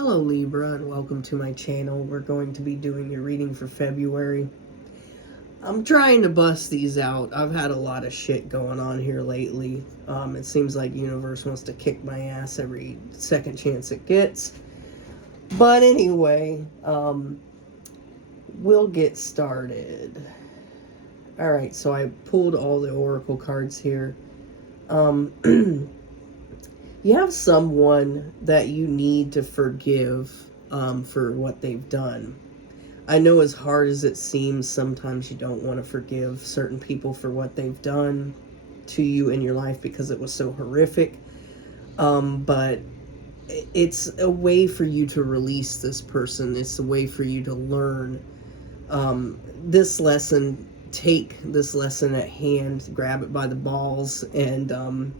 Hello Libra, and welcome to my channel. We're going to be doing your reading for February. I'm trying to bust these out. I've had a lot of shit going on here lately. It seems like the universe wants to kick my ass every second chance it gets. But anyway, we'll get started. Alright, so I pulled all the oracle cards here. You have someone that you need to forgive for what they've done. I know, as hard as it seems, sometimes you don't want to forgive certain people for what they've done to you in your life because it was so horrific. But it's a way for you to release this person. It's a way for you to learn this lesson. Take this lesson at hand, grab it by the balls, and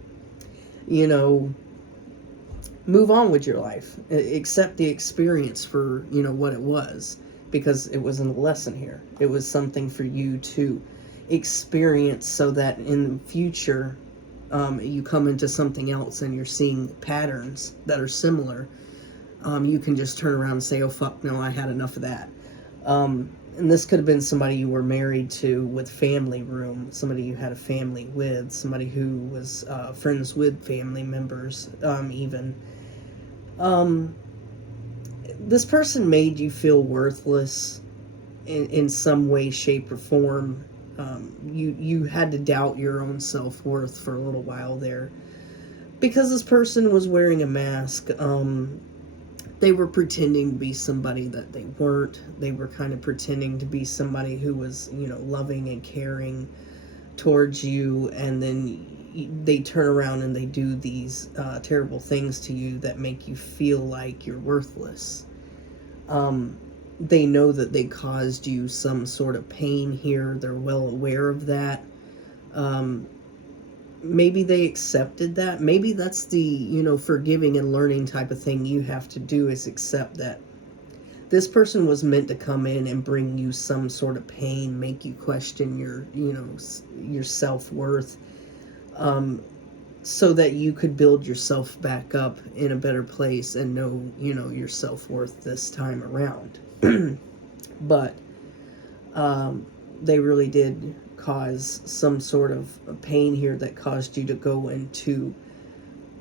move on with your life. Accept the experience for, what it was, because it wasn't a lesson here. It was something for you to experience so that in the future, you come into something else and you're seeing patterns that are similar. You can just turn around and say, oh, fuck, no, I had enough of that. And this could have been somebody you were married to with family room, somebody you had a family with, somebody who was friends with family members, even. This person made you feel worthless in some way, shape, or form. You had to doubt your own self-worth for a little while there because this person was wearing a mask. They were pretending to be somebody that they weren't. They were kind of pretending to be somebody who was, loving and caring towards you, and then they turn around and they do these terrible things to you that make you feel like you're worthless. They know that they caused you some sort of pain here. They're well aware of that. Maybe they accepted that. Maybe that's the, forgiving and learning type of thing you have to do, is accept that this person was meant to come in and bring you some sort of pain, make you question your, your self-worth, so that you could build yourself back up in a better place and know, your self-worth this time around. But they really did cause some sort of pain here that caused you to go into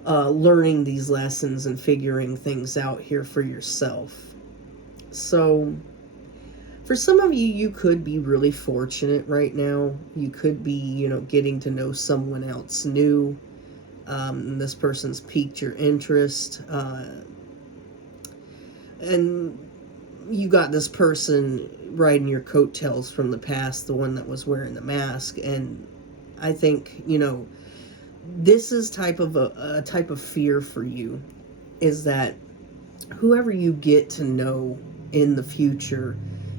learning these lessons and figuring things out here for yourself. So for some of you, you could be really fortunate right now. You could be, getting to know someone else new. This person's piqued your interest. And you got this person riding your coattails from the past, the one that was wearing the mask. And I think, this is a type of fear for you, is that whoever you get to know in the future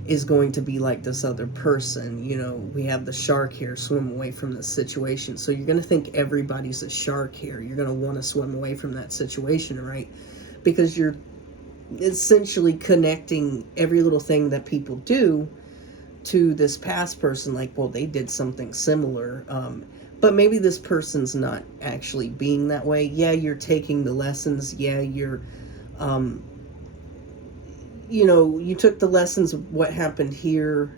is going to be like this other person. We have the shark here, swim away from this situation. So you're going to think everybody's a shark here. You're going to want to swim away from that situation, right? Because you're essentially connecting every little thing that people do to this past person, like, well, they did something similar. But maybe this person's not actually being that way. Yeah, you're taking the lessons. Yeah, you're, you took the lessons of what happened here.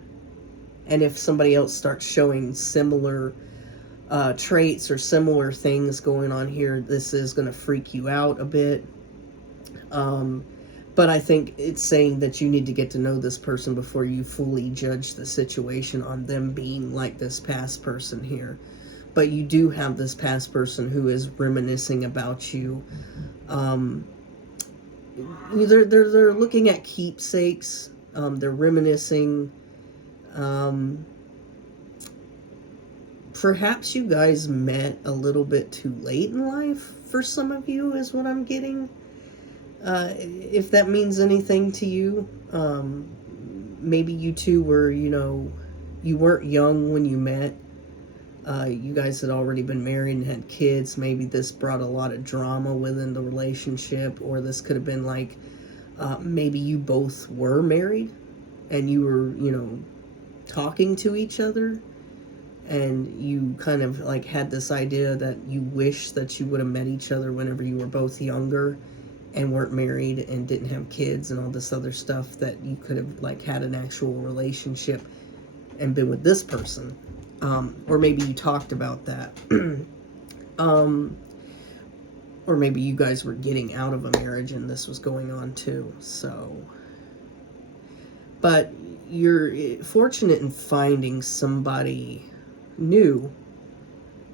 And if somebody else starts showing similar traits or similar things going on here, this is going to freak you out a bit. But I think it's saying that you need to get to know this person before you fully judge the situation on them being like this past person here. But you do have this past person who is reminiscing about you. They're looking at keepsakes. They're reminiscing. Perhaps you guys met a little bit too late in life for some of you, is what I'm getting. If that means anything to you, maybe you two were, you weren't young when you met. You guys had already been married and had kids. Maybe this brought a lot of drama within the relationship, or this could have been like, maybe you both were married and you were, talking to each other, and you kind of like had this idea that you wish that you would have met each other whenever you were both younger. and weren't married and didn't have kids and all this other stuff, that you could have like had an actual relationship and been with this person. Or maybe you talked about that. Or maybe you guys were getting out of a marriage and this was going on too. So, but you're fortunate in finding somebody new,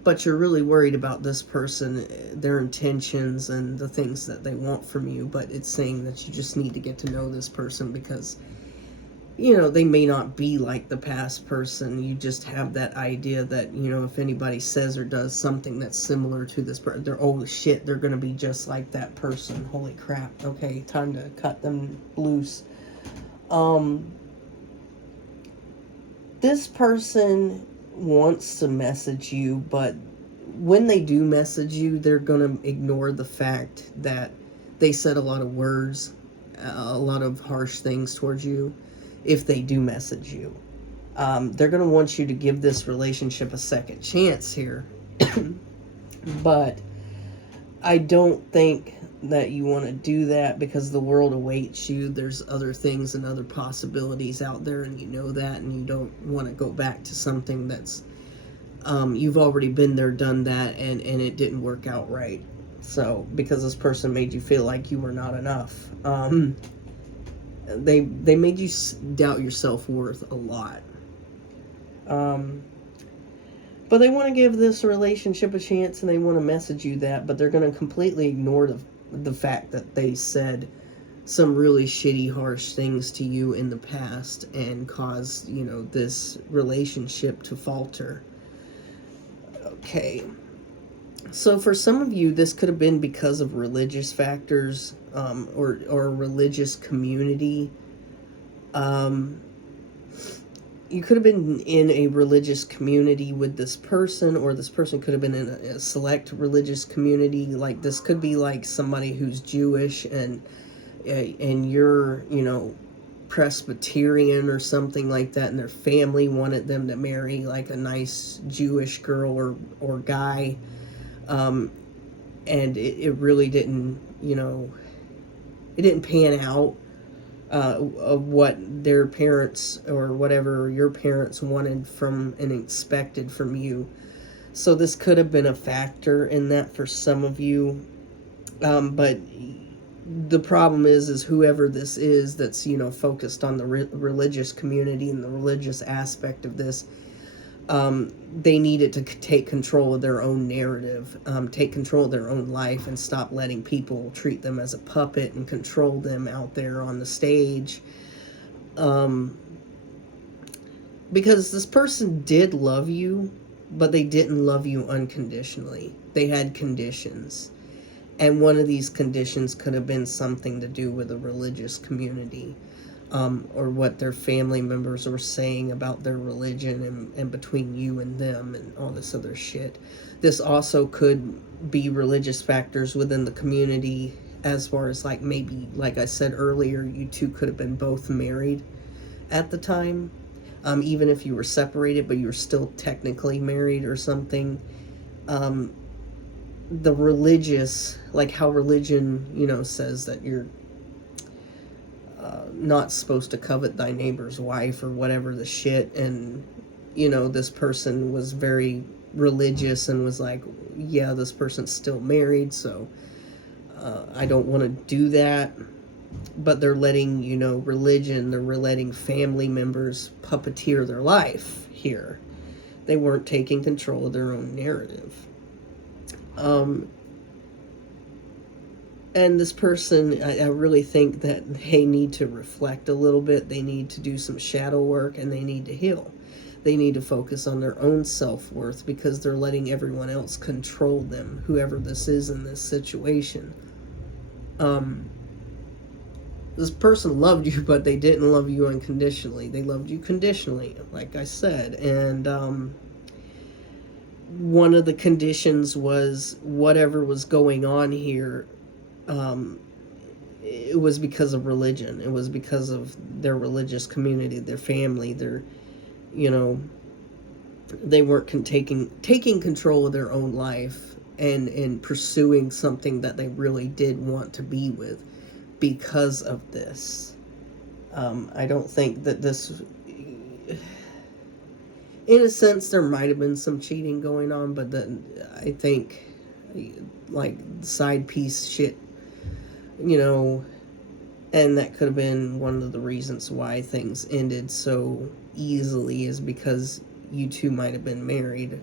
but you're really worried about this person, their intentions and the things that they want from you. But it's saying that you just need to get to know this person, because you know, they may not be like the past person. You just have that idea that, you know, if anybody says or does something that's similar to this person, they're, oh shit, they're going to be just like that person. Holy crap. Okay, time to cut them loose. This person wants to message you, but when they do message you, they're going to ignore the fact that they said a lot of words, a lot of harsh things towards you. If they do message you, they're going to want you to give this relationship a second chance here. But I don't think that you want to do that, because the world awaits you. There's other things and other possibilities out there, and you know that, and you don't want to go back to something that's you've already been there, done that, and it didn't work out right. So because this person made you feel like you were not enough. They made you doubt your self-worth a lot. But they want to give this relationship a chance, and they want to message you that, but they're going to completely ignore the fact that they said some really shitty, harsh things to you in the past and caused, you know, this relationship to falter. Okay. So for some of you, this could have been because of religious factors, or a religious community. You could have been in a religious community with this person, or this person could have been in a select religious community. Like, this could be like somebody who's Jewish and you're, you know, Presbyterian or something like that, and their family wanted them to marry like a nice Jewish girl or guy. And it really didn't, you know, it didn't pan out of what their parents or whatever your parents wanted from and expected from you. So this could have been a factor in that for some of you. But the problem is whoever this is that's, you know, focused on the religious community and the religious aspect of this, they needed to take control of their own narrative, take control of their own life, and stop letting people treat them as a puppet and control them out there on the stage. Because this person did love you, but they didn't love you unconditionally. They had conditions. And one of these conditions could have been something to do with a religious community. Or what their family members were saying about their religion and between you and them and all this other shit. This also could be religious factors within the community, as far as like maybe, like I said earlier, you two could have been both married at the time. Even if you were separated, but you were still technically married or something. The religious, like how religion, you know, says that you're not supposed to covet thy neighbor's wife or whatever the shit. And, you know, this person was very religious and was like, yeah, this person's still married, so I don't want to do that. But they're letting, you know, religion, they're letting family members puppeteer their life here. They weren't taking control of their own narrative. And this person, I really think that they need to reflect a little bit. They need to do some shadow work, and they need to heal. They need to focus on their own self-worth, because they're letting everyone else control them, whoever this is in this situation. This person loved you, but they didn't love you unconditionally. They loved you conditionally, like I said. And one of the conditions was whatever was going on here, it was because of religion. It was because of their religious community, their family, their, you know, they weren't taking control of their own life, and pursuing something that they really did want to be with because of this. I don't think that this, in a sense, there might have been some cheating going on, but then I think, like, side piece shit, you know, and that could have been one of the reasons why things ended so easily, is because you two might have been married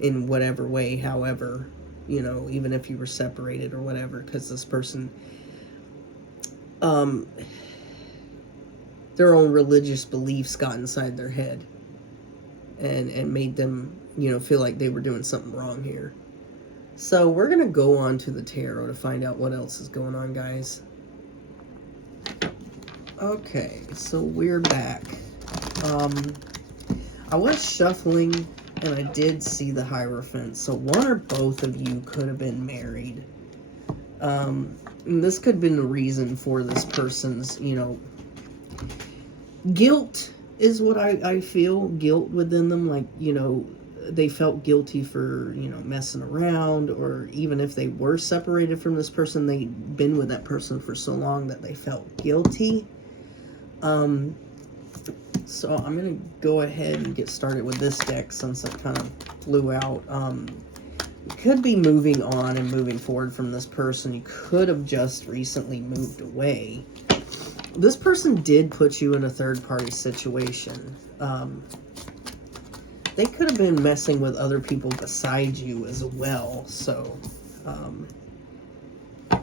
in whatever way, however, you know, even if you were separated or whatever, because this person, their own religious beliefs got inside their head and made them, you know, feel like they were doing something wrong here. So we're going to go on to the tarot to find out what else is going on, guys. Okay, so we're back. I was shuffling and I did see the Hierophant. So one or both of you could have been married. And this could have been the reason for this person's, you know, guilt is what I feel. Guilt within them, like, you know, they felt guilty for, you know, messing around, or even if they were separated from this person, they'd been with that person for so long that they felt guilty. So I'm going to go ahead and get started with this deck since it kind of flew out. You could be moving on and moving forward from this person. You could have just recently moved away. This person did put you in a third-party situation. They could have been messing with other people besides you as well. So,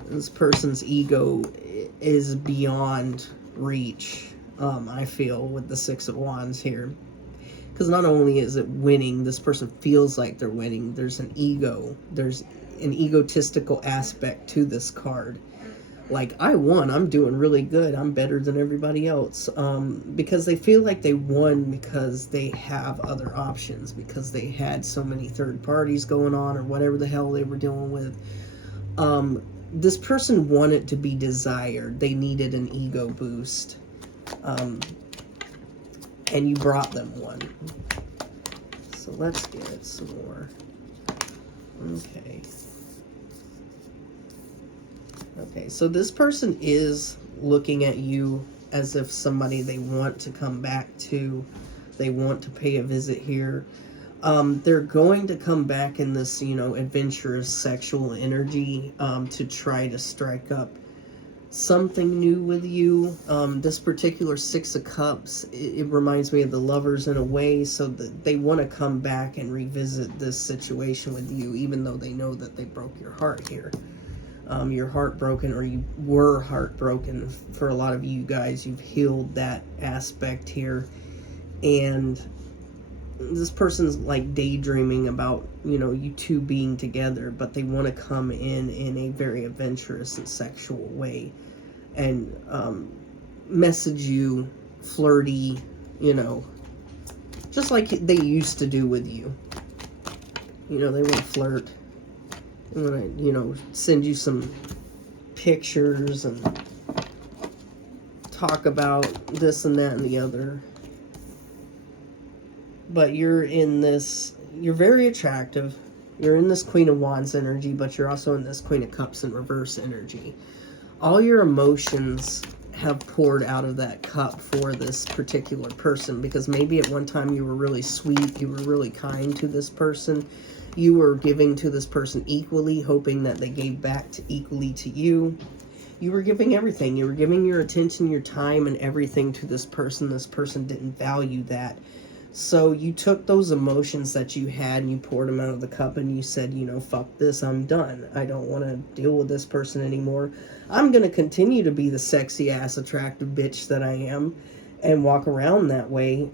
this person's ego is beyond reach, I feel, with the Six of Wands here. Because not only is it winning, this person feels like they're winning. There's an ego. There's an egotistical aspect to this card. Like, I won. I'm doing really good. I'm better than everybody else. Because they feel like they won because they have other options. Because they had so many third parties going on or whatever the hell they were dealing with. This person wanted to be desired. They needed an ego boost. And you brought them one. So let's get some more. Okay. Okay, so this person is looking at you as if somebody they want to come back to. They want to pay a visit here. They're going to come back in this, you know, adventurous sexual energy to try to strike up something new with you. This particular Six of Cups, it reminds me of the Lovers in a way, so that they want to come back and revisit this situation with you, even though they know that they broke your heart here. You're heartbroken, or you were heartbroken. For a lot of you guys, you've healed that aspect here, and this person's like daydreaming about, you know, you two being together, but they want to come in a very adventurous and sexual way, and message you, flirty, you know, just like they used to do with you. You know, they want to flirt. They want to, you know, send you some pictures and talk about this and that and the other. But you're in this, you're very attractive. You're in this Queen of Wands energy, but you're also in this Queen of Cups in reverse energy. All your emotions have poured out of that cup for this particular person, because maybe at one time you were really sweet, you were really kind to this person. You were giving to this person equally, hoping that they gave back equally to you. You were giving everything. You were giving your attention, your time, and everything to this person. This person didn't value that. So you took those emotions that you had and you poured them out of the cup, and you said, you know, fuck this, I'm done. I don't want to deal with this person anymore. I'm going to continue to be the sexy ass attractive bitch that I am and walk around that way.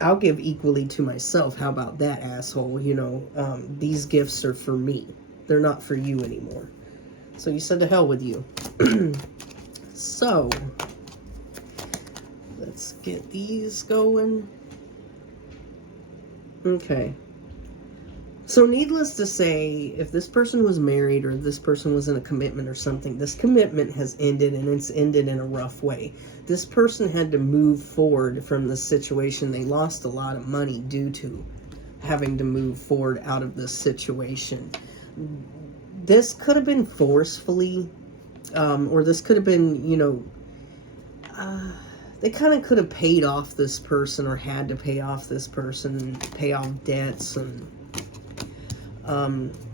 I'll give equally to myself. How about that, asshole? You know, these gifts are for me. They're not for you anymore. So you said to hell with you. So, let's get these going. Okay. So needless to say, if this person was married or this person was in a commitment or something, this commitment has ended, and it's ended in a rough way. This person had to move forward from this situation. They lost a lot of money due to having to move forward out of this situation. this could have been forcefully, or this could have been, you know, they kind of could have paid off this person or had to pay off this person and pay off debts, and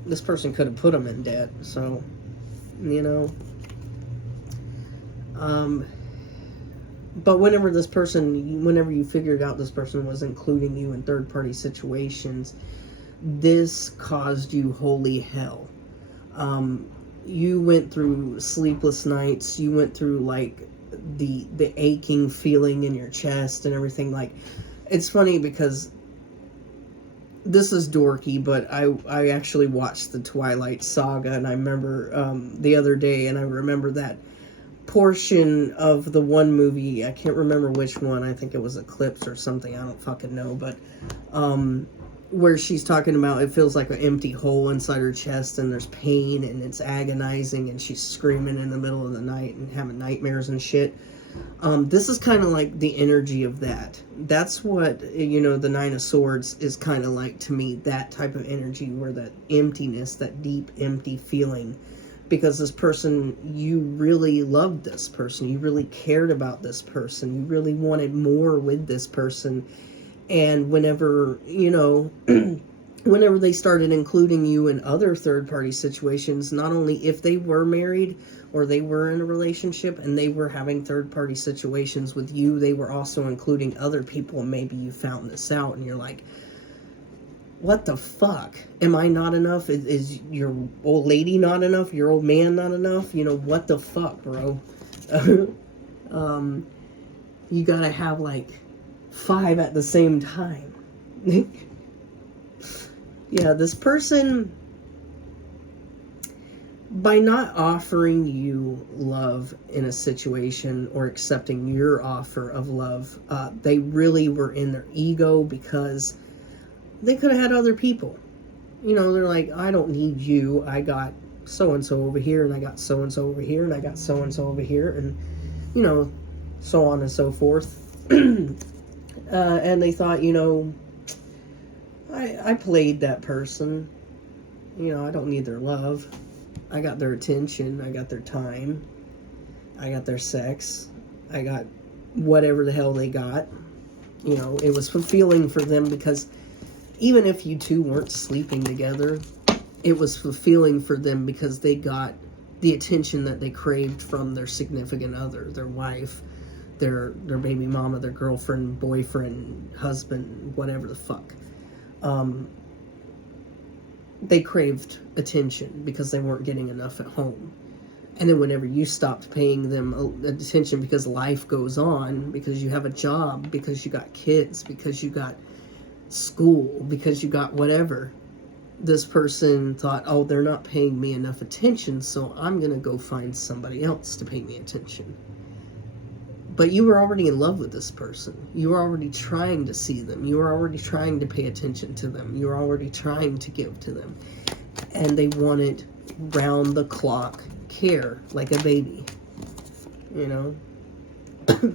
this person could have put them in debt. So, you know, but whenever you figured out this person was including you in third-party situations, this caused you holy hell. You went through sleepless nights. You went through, like, the aching feeling in your chest and everything. Like, it's funny because this is dorky, but I actually watched the Twilight Saga, and I remember the other day, and I remember that portion of the one movie, I can't remember which one, I think it was Eclipse or something, I don't fucking know, but where she's talking about it feels like an empty hole inside her chest, and there's pain, and it's agonizing, and she's screaming in the middle of the night and having nightmares and shit. This is kind of like the energy of that. That's what, you know, the Nine of Swords is kind of like to me, that type of energy, where that emptiness, that deep, empty feeling, because this person, you really loved this person, you really cared about this person, you really wanted more with this person. And whenever, you know, whenever they started including you in other third-party situations, not only if they were married or they were in a relationship and they were having third-party situations with you, they were also including other people, and maybe you found this out and you're like, what the fuck? Am I not enough? Is your old lady not enough? Your old man not enough? You know, what the fuck, bro? You gotta have, like, 5 at the same time. Yeah, this person, by not offering you love in a situation or accepting your offer of love, they really were in their ego, because they could have had other people. You know, they're like, I don't need you. I got so-and-so over here, and I got so-and-so over here, and I got so-and-so over here, and, you know, so on and so forth. And they thought, you know, I played that person. You know, I don't need their love. I got their attention. I got their time. I got their sex. I got whatever the hell they got. You know, it was fulfilling for them, because even if you two weren't sleeping together, it was fulfilling for them because they got the attention that they craved from their significant other, their wife, their baby mama, their girlfriend, boyfriend, husband, whatever the fuck. They craved attention because they weren't getting enough at home. And then whenever you stopped paying them attention, because life goes on, because you have a job, because you got kids, because you got school, because you got whatever, this person thought, oh, they're not paying me enough attention, so I'm gonna go find somebody else to pay me attention. But you were already in love with this person. You were already trying to see them. You were already trying to pay attention to them. You were already trying to give to them. And they wanted round-the-clock care, like a baby. You know?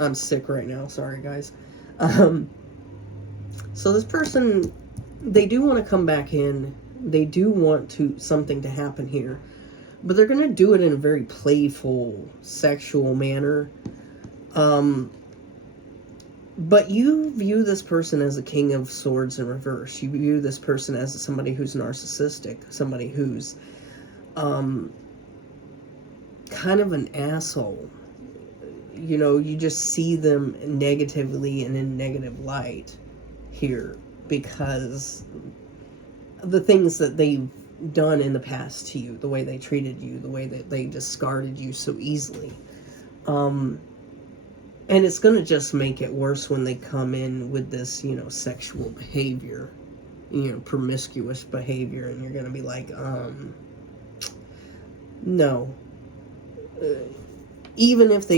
I'm sick right now. Sorry, guys. So this person, they do want to come back in. They do want something to happen here. But they're going to do it in a very playful, sexual manner. But you view this person as a King of Swords in reverse. You view this person as somebody who's narcissistic. Somebody who's kind of an asshole. You know, you just see them negatively and in negative light here, because the things that they've done in the past to you, the way they treated you, the way that they discarded you so easily. And it's going to just make it worse when they come in with this, you know, sexual behavior, you know, promiscuous behavior, and you're going to be like, no. Even if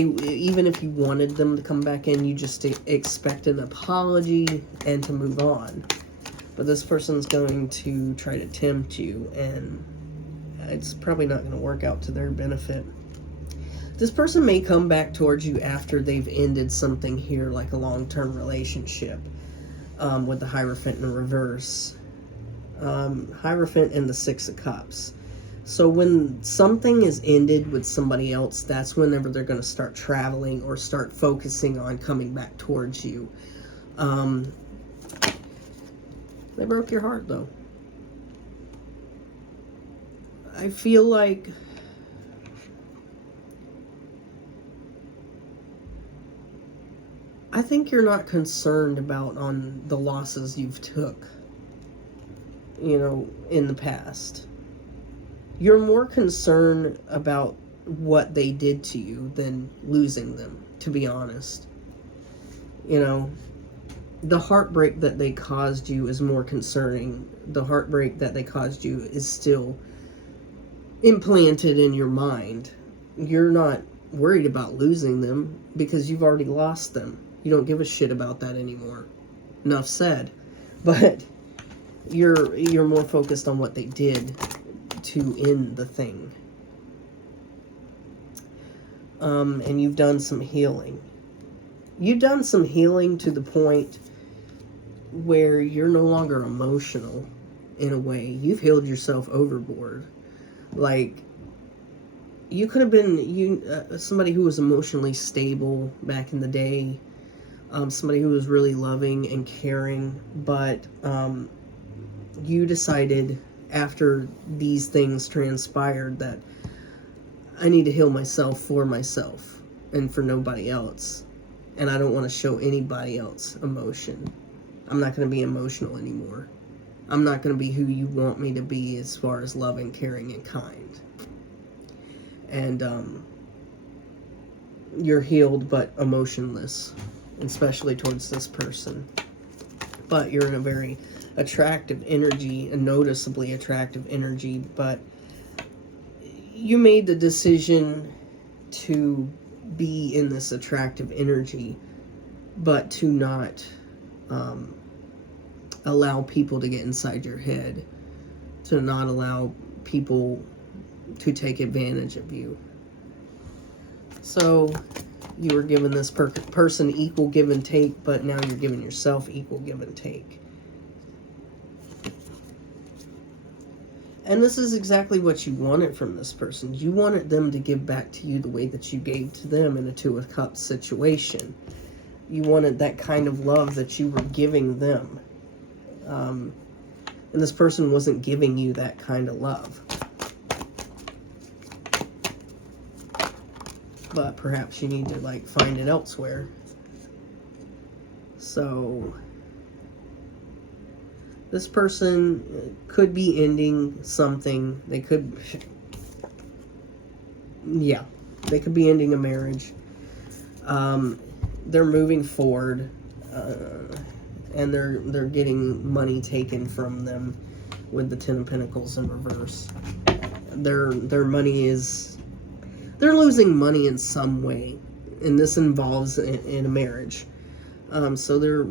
you wanted them to come back in, you just expect an apology and to move on. But this person's going to try to tempt you, and it's probably not going to work out to their benefit. This person may come back towards you after they've ended something here, like a long-term relationship, with the Hierophant in reverse. Hierophant and the Six of Cups. So when something is ended with somebody else, that's whenever they're going to start traveling or start focusing on coming back towards you. They broke your heart, though. I feel like I think you're not concerned about on the losses you've took, you know, in the past. You're more concerned about what they did to you than losing them, to be honest. You know, the heartbreak that they caused you is more concerning. The heartbreak that they caused you is still implanted in your mind. You're not worried about losing them because you've already lost them. You don't give a shit about that anymore. Enough said. But you're more focused on what they did to end the thing. And you've done some healing. You've done some healing to the point where you're no longer emotional in a way. You've healed yourself overboard. Like, you could have been somebody who was emotionally stable back in the day. Somebody who was really loving and caring. But you decided after these things transpired that I need to heal myself for myself and for nobody else. And I don't want to show anybody else emotion. I'm not going to be emotional anymore. I'm not going to be who you want me to be as far as loving, caring, and kind. And you're healed but emotionless, especially towards this person. But you're in a very attractive energy, a noticeably attractive energy, but you made the decision to be in this attractive energy, but to not allow people to get inside your head, to not allow people to take advantage of you. So you were giving this person equal give and take, but now you're giving yourself equal give and take. And this is exactly what you wanted from this person. You wanted them to give back to you the way that you gave to them in a Two of Cups situation. You wanted that kind of love that you were giving them. And this person wasn't giving you that kind of love. But perhaps you need to, like, find it elsewhere. So this person could be ending something. They could, yeah, they could be ending a marriage. They're moving forward, and they're getting money taken from them with the Ten of Pentacles in reverse. Their money is, they're losing money in some way, and this involves in a marriage. So they're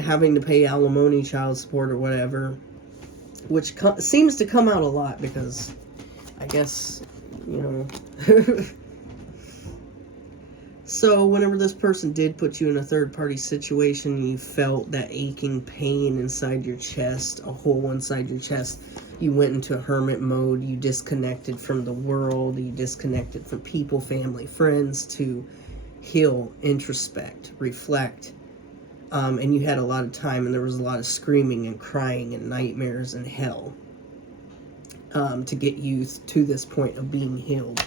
having to pay alimony, child support, or whatever, which seems to come out a lot because I guess, you know. So whenever this person did put you in a third-party situation, you felt that aching pain inside your chest, a hole inside your chest. You went into a hermit mode. You disconnected from the world. You disconnected from people, family, friends to heal, introspect, reflect. And you had a lot of time, and there was a lot of screaming and crying and nightmares and hell to get you to this point of being healed.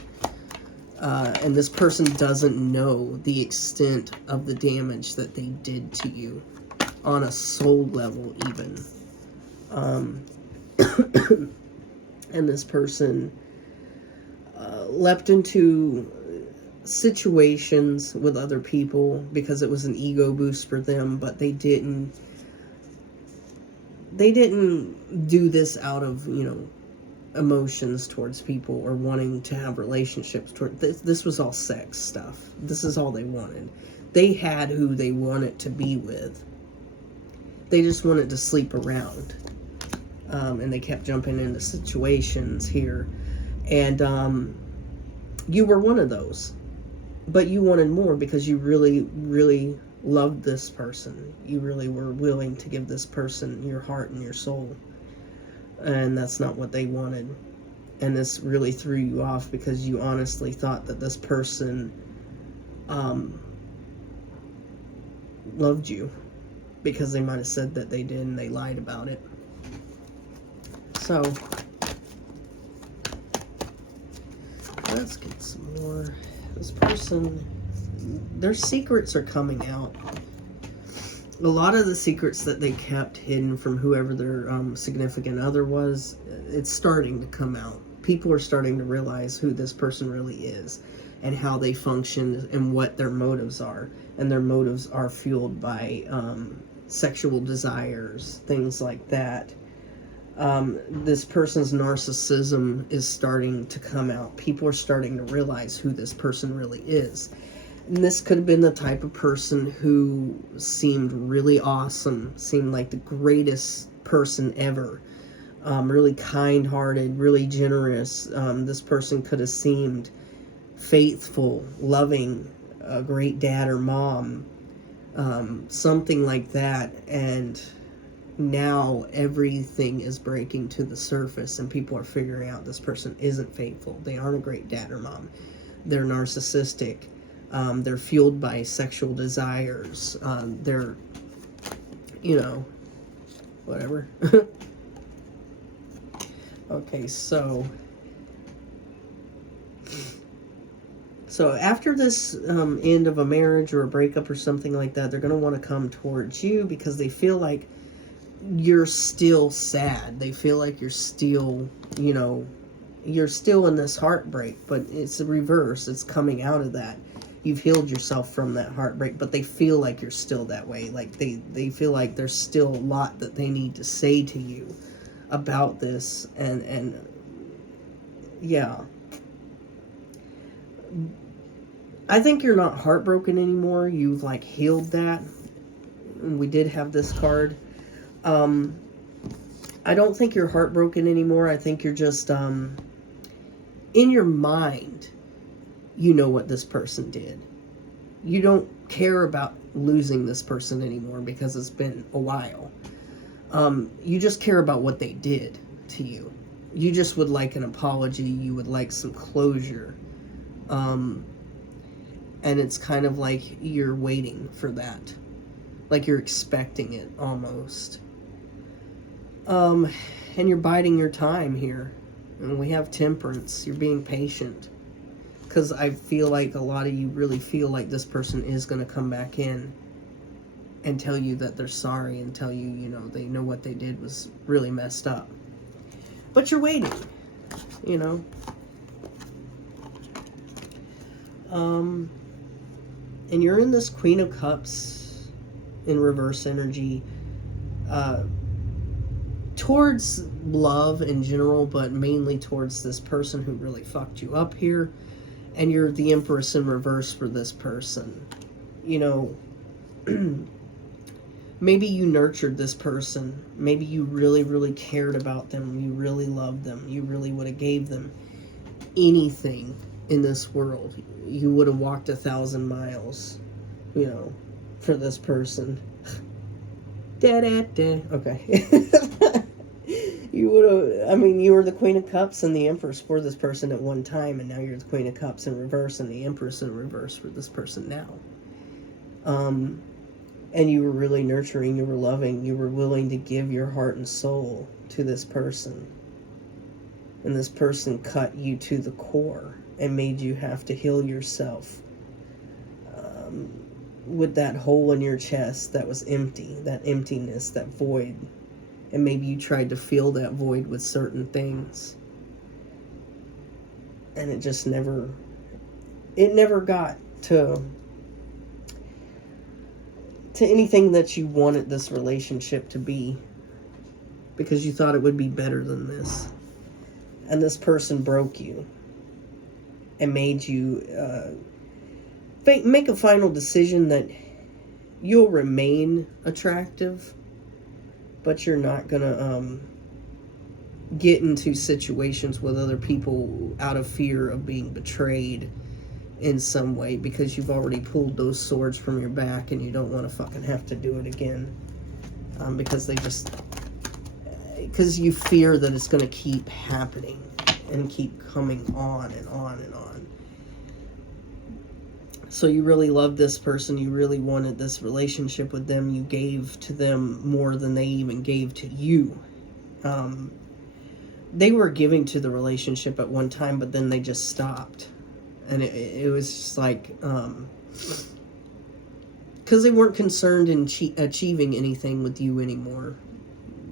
And this person doesn't know the extent of the damage that they did to you on a soul level even. And this person leapt into situations with other people because it was an ego boost for them, but they didn't do this out of, you know, emotions towards people or wanting to have relationships toward this was all sex stuff. This is all they wanted. They had who they wanted to be with. They just wanted to sleep around. And they kept jumping into situations here. And you were one of those. But you wanted more because you really, really loved this person. You really were willing to give this person your heart and your soul. And that's not what they wanted. And this really threw you off because you honestly thought that this person loved you, because they might have said that they did and they lied about it. So let's get some more. This person, their secrets are coming out. A lot of the secrets that they kept hidden from whoever their significant other was, it's starting to come out. People are starting to realize who this person really is and how they function and what their motives are. And their motives are fueled by sexual desires, things like that. This person's narcissism is starting to come out. People are starting to realize who this person really is. And this could have been the type of person who seemed really awesome, seemed like the greatest person ever. Really kind-hearted, really generous. This person could have seemed faithful, loving, a great dad or mom, something like that. And now everything is breaking to the surface and people are figuring out this person isn't faithful. They aren't a great dad or mom. They're narcissistic. They're fueled by sexual desires. They're, you know, whatever. Okay, so after this end of a marriage or a breakup or something like that, they're going to want to come towards you because they feel like you're still sad. They feel like you're still, you know, you're still in this heartbreak, but it's the reverse. It's coming out of that. You've healed yourself from that heartbreak, but they feel like you're still that way. Like they feel like there's still a lot that they need to say to you about this. And yeah. I think you're not heartbroken anymore. You've like healed that. We did have this card. I don't think you're heartbroken anymore. I think you're just, in your mind, you know what this person did. You don't care about losing this person anymore because it's been a while. You just care about what they did to you. You just would like an apology. You would like some closure. And it's kind of like you're waiting for that. Like you're expecting it almost. And you're biding your time here. And we have temperance. You're being patient. Because I feel like a lot of you really feel like this person is going to come back in and tell you that they're sorry and tell you, you know, they know what they did was really messed up. But you're waiting, you know. And you're in this Queen of Cups in reverse energy towards love in general, but mainly towards this person who really fucked you up here. And you're the Empress in reverse for this person. You know, maybe you nurtured this person. Maybe you really, really cared about them. You really loved them. You really would have gave them anything in this world. You would have walked 1,000 miles, you know, for this person. Okay. You would have, I mean, you were the Queen of Cups and the Empress for this person at one time, and now you're the Queen of Cups in reverse and the Empress in reverse for this person now. And you were really nurturing, you were loving, you were willing to give your heart and soul to this person. And this person cut you to the core and made you have to heal yourself. With that hole in your chest that was empty, that emptiness, that void. And maybe you tried to fill that void with certain things. And it just never got to anything that you wanted this relationship to be. Because you thought it would be better than this. And this person broke you. And made you make a final decision that you'll remain attractive, but you're not gonna get into situations with other people out of fear of being betrayed in some way, because you've already pulled those swords from your back and you don't want to fucking have to do it again. Because you fear that it's going to keep happening and keep coming on and on and on. So you really loved this person. You really wanted this relationship with them. You gave to them more than they even gave to you. They were giving to the relationship at one time, but then they just stopped. And it was just like, because they weren't concerned in achieving anything with you anymore.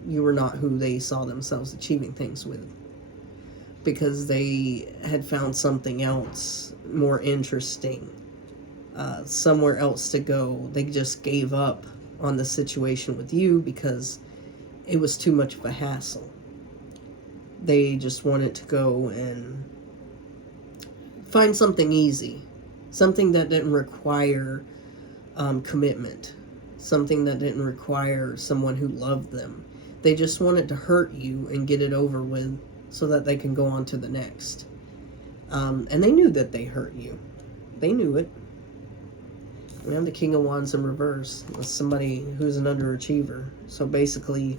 You were not who they saw themselves achieving things with. Because they had found something else more interesting. Somewhere else to go. They just gave up on the situation with you because it was too much of a hassle. They just wanted to go and find something easy. Something that didn't require commitment. Something that didn't require someone who loved them. They just wanted to hurt you and get it over with so that they can go on to the next. And they knew that they hurt you. They knew it. We have the King of Wands in reverse. That's somebody who's an underachiever. So basically,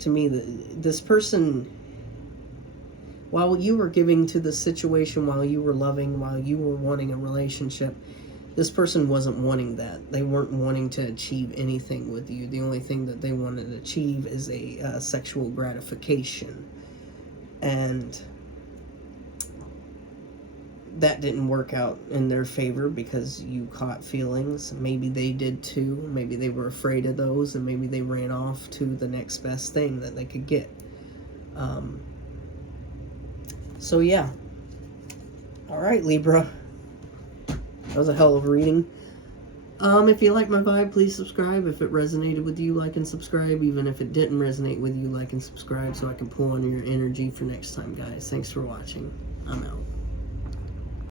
to me, this person, while you were giving to the situation, while you were loving, while you were wanting a relationship, this person wasn't wanting that. They weren't wanting to achieve anything with you. The only thing that they wanted to achieve is a sexual gratification. And that didn't work out in their favor because you caught feelings. Maybe they did too. Maybe they were afraid of those, and maybe they ran off to the next best thing that they could get. So yeah. Alright, Libra. That was a hell of a reading. If you like my vibe, please subscribe. If it resonated with you, like and subscribe. Even if it didn't resonate with you, like and subscribe so I can pull on your energy for next time, guys. Thanks for watching. I'm out.